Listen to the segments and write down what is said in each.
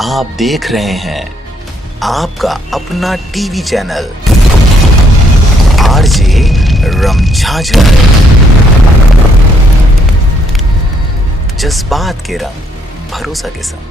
आप देख रहे हैं आपका अपना टीवी चैनल आरजे रमझाझर। जज्बात के रंग, भरोसा के संग।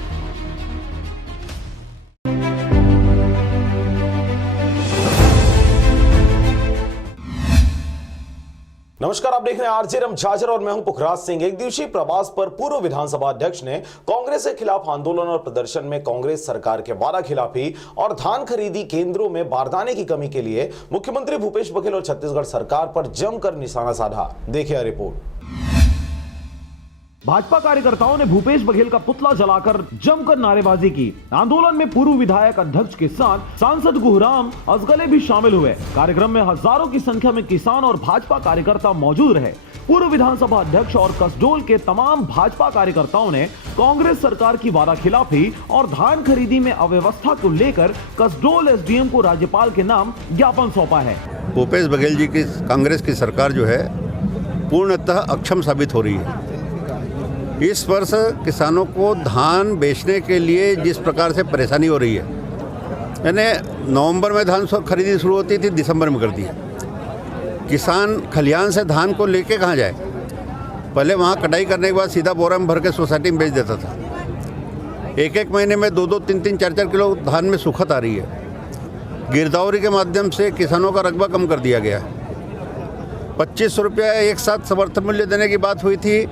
नमस्कार, आप देख रहे हैं आरजे रमझाझर और मैं हूं पुखराज सिंह। एक दिवसीय प्रवास पर पूर्व विधानसभा अध्यक्ष ने कांग्रेस के खिलाफ आंदोलन और प्रदर्शन में कांग्रेस सरकार के वादाखिलाफी और धान खरीदी केंद्रों में बारदाने की कमी के लिए मुख्यमंत्री भूपेश बघेल और छत्तीसगढ़ सरकार पर जमकर निशाना साधा। देखिए रिपोर्ट। भाजपा कार्यकर्ताओं ने भूपेश बघेल का पुतला जलाकर जमकर नारेबाजी की। आंदोलन में पूर्व विधायक अध्यक्ष के साथ सांसद गुहराम अजगले भी शामिल हुए। कार्यक्रम में हजारों की संख्या में किसान और भाजपा कार्यकर्ता मौजूद रहे। पूर्व विधानसभा अध्यक्ष और कसडोल के तमाम भाजपा कार्यकर्ताओं ने कांग्रेस सरकार की वादाखिलाफी और धान खरीदी में अव्यवस्था को लेकर कसडोल एसडीएम को राज्यपाल के नाम ज्ञापन सौंपा है। भूपेश बघेल जी की कांग्रेस की सरकार जो है पूर्णतः अक्षम साबित हो रही है। इस वर्ष किसानों को धान बेचने के लिए जिस प्रकार से परेशानी हो रही है, यानी नवंबर में धान खरीदी शुरू होती थी, दिसंबर में कर दी। किसान खलिहान से धान को लेके कहाँ जाए? पहले वहाँ कटाई करने के बाद सीधा बोरा में भर के सोसाइटी में बेच देता था। एक एक महीने में 2-2, 3-3, 4-4 किलो धान में सूखत आ रही है। गिरदावरी के माध्यम से किसानों का रकबा कम कर दिया गया। 2500 रुपया एक साथ समर्थन मूल्य देने की बात हुई थी,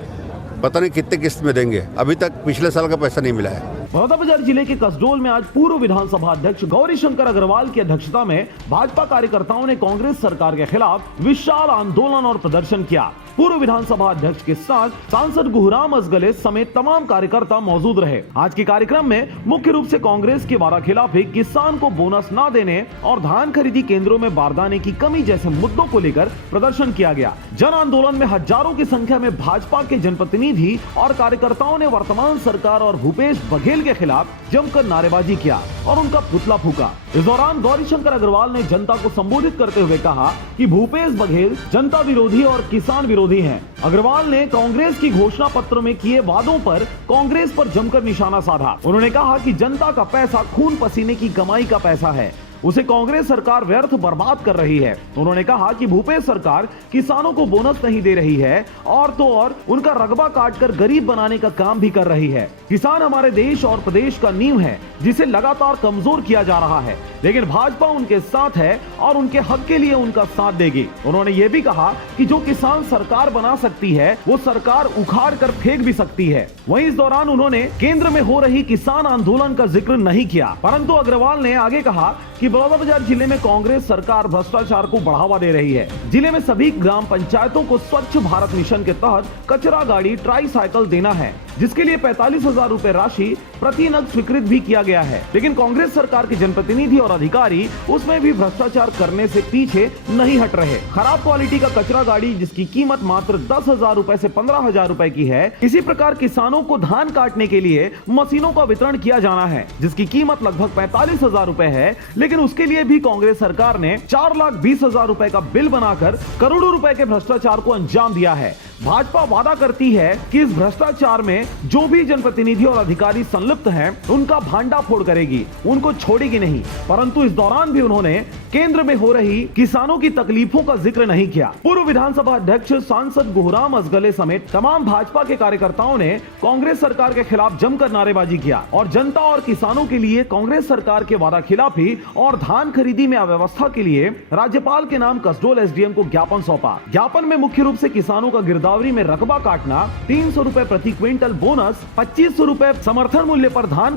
पता नहीं कितने किस्त में देंगे। अभी तक पिछले साल का पैसा नहीं मिला है। बलौदाबाजार जिले के कसडोल में आज पूर्व विधानसभा अध्यक्ष गौरीशंकर अग्रवाल की अध्यक्षता में भाजपा कार्यकर्ताओं ने कांग्रेस सरकार के खिलाफ विशाल आंदोलन और प्रदर्शन किया। पूर्व विधानसभा अध्यक्ष के साथ सांसद गुहराम अजगले समेत तमाम कार्यकर्ता मौजूद रहे। आज के कार्यक्रम में मुख्य रूप से कांग्रेस के वादाखिलाफी, किसान को बोनस न देने और धान खरीदी केंद्रों में बारदाने की कमी जैसे मुद्दों को लेकर प्रदर्शन किया गया। जन आंदोलन में हजारों की संख्या में भाजपा के जनप्रतिनिधि और कार्यकर्ताओं ने वर्तमान सरकार और भूपेश बघेल के खिलाफ जमकर नारेबाजी किया और उनका पुतला फूका। इस दौरान गौरीशंकर अग्रवाल ने जनता को संबोधित करते हुए कहा कि भूपेश बघेल जनता विरोधी और किसान विरोधी हैं। अग्रवाल ने कांग्रेस की घोषणा पत्र में किए वादों पर कांग्रेस पर जमकर निशाना साधा। उन्होंने कहा कि जनता का पैसा खून पसीने की कमाई का पैसा है, उसे कांग्रेस सरकार व्यर्थ बर्बाद कर रही है। उन्होंने कहा कि भूपेश सरकार किसानों को बोनस नहीं दे रही है और तो और उनका रकबा काटकर गरीब बनाने का काम भी कर रही है। किसान हमारे देश और प्रदेश का नींव है, जिसे लगातार कमजोर किया जा रहा है, लेकिन भाजपा उनके साथ है और उनके हक के लिए उनका साथ देगी। उन्होंने ये भी कहा कि जो किसान सरकार बना सकती है, वो सरकार उखाड़ कर फेंक भी सकती है। वहीं इस दौरान उन्होंने केंद्र में हो रही किसान आंदोलन का जिक्र नहीं किया, परंतु अग्रवाल ने आगे कहा कि बलौदाबाजार जिले में कांग्रेस सरकार भ्रष्टाचार को बढ़ावा दे रही है। जिले में सभी ग्राम पंचायतों को स्वच्छ भारत मिशन के तहत कचरा गाड़ी, ट्राई साइकिल देना है, जिसके लिए 45,000 रुपए राशि प्रति नग स्वीकृत भी किया गया है। लेकिन कांग्रेस सरकार के जनप्रतिनिधि और अधिकारी उसमें भी भ्रष्टाचार करने से पीछे नहीं हट रहे। खराब क्वालिटी का कचरा गाड़ी, जिसकी कीमत मात्र 10,000 रुपए से 15,000 रुपए की है। इसी प्रकार किसानों को धान काटने के लिए मशीनों का वितरण किया जाना है, जिसकी कीमत लगभग 45,000 रुपए है, लेकिन उसके लिए भी कांग्रेस सरकार ने 4,20,000 रुपए का बिल बनाकर करोड़ों रुपए के भ्रष्टाचार को अंजाम दिया है। भाजपा वादा करती है कि इस भ्रष्टाचार में जो भी जनप्रतिनिधि और अधिकारी संलिप्त हैं, उनका भांडाफोड़ करेगी, उनको छोड़ेगी नहीं। परंतु इस दौरान भी उन्होंने केंद्र में हो रही किसानों की तकलीफों का जिक्र नहीं किया। पूर्व विधानसभा अध्यक्ष सांसद गुहराम अजगले समेत तमाम भाजपा के कार्यकर्ताओं ने कांग्रेस सरकार के खिलाफ जमकर नारेबाजी किया और जनता और किसानों के लिए कांग्रेस सरकार के वादाखिलाफी और धान खरीदी में अव्यवस्था के लिए राज्यपाल के नाम कसडोल एसडीएम को ज्ञापन सौंपा। ज्ञापन में मुख्य रूप से किसानों का गिरदावरी में रकबा काटना, 300 रुपए प्रति क्विंटल बोनस, 2500 रुपए समर्थन मूल्य पर धान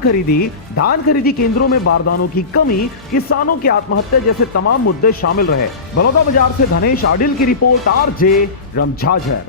खरीदी केंद्रों में बारदानों की कमी, किसानों की आत्महत्या जैसे तमाम मुद्दे शामिल रहे। बलौदाबाजार से धनेश आडिल की रिपोर्ट, आरजे रमझाझर।